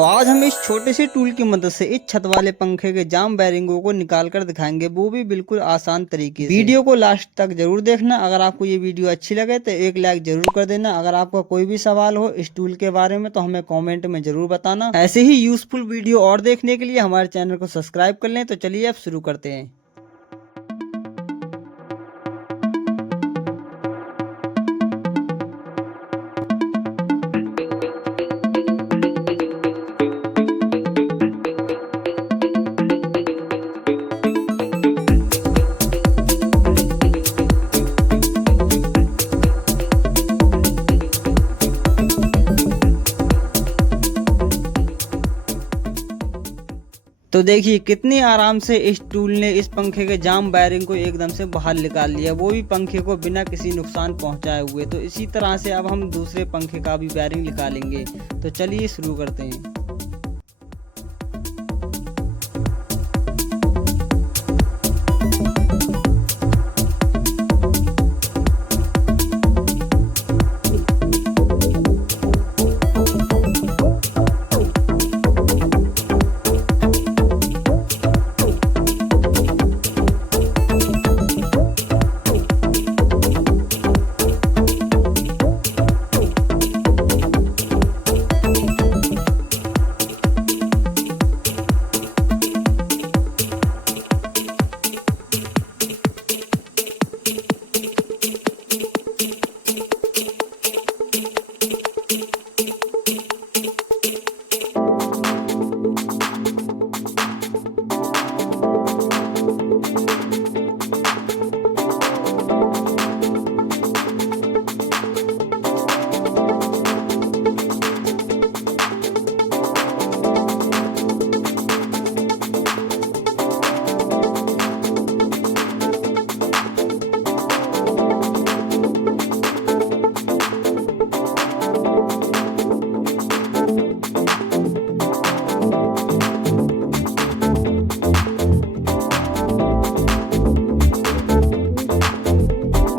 तो आज हम इस छोटे से टूल की मदद से इस छत वाले पंखे के जाम बेरिंगों को निकाल कर दिखाएंगे, वो भी बिल्कुल आसान तरीके से। वीडियो को लास्ट तक जरूर देखना। अगर आपको ये वीडियो अच्छी लगे तो एक लाइक जरूर कर देना। अगर आपका कोई भी सवाल हो इस टूल के बारे में तो हमें कमेंट में जरूर बताना। ऐसे ही यूजफुल वीडियो और देखने के लिए हमारे चैनल को सब्सक्राइब कर लें। तो चलिए अब शुरू करते हैं। तो देखिए कितनी आराम से इस टूल ने इस पंखे के जाम वायरिंग को एकदम से बाहर निकाल लिया, वो भी पंखे को बिना किसी नुकसान पहुंचाए हुए। तो इसी तरह से अब हम दूसरे पंखे का भी वायरिंग निकालेंगे। तो चलिए शुरू करते हैं।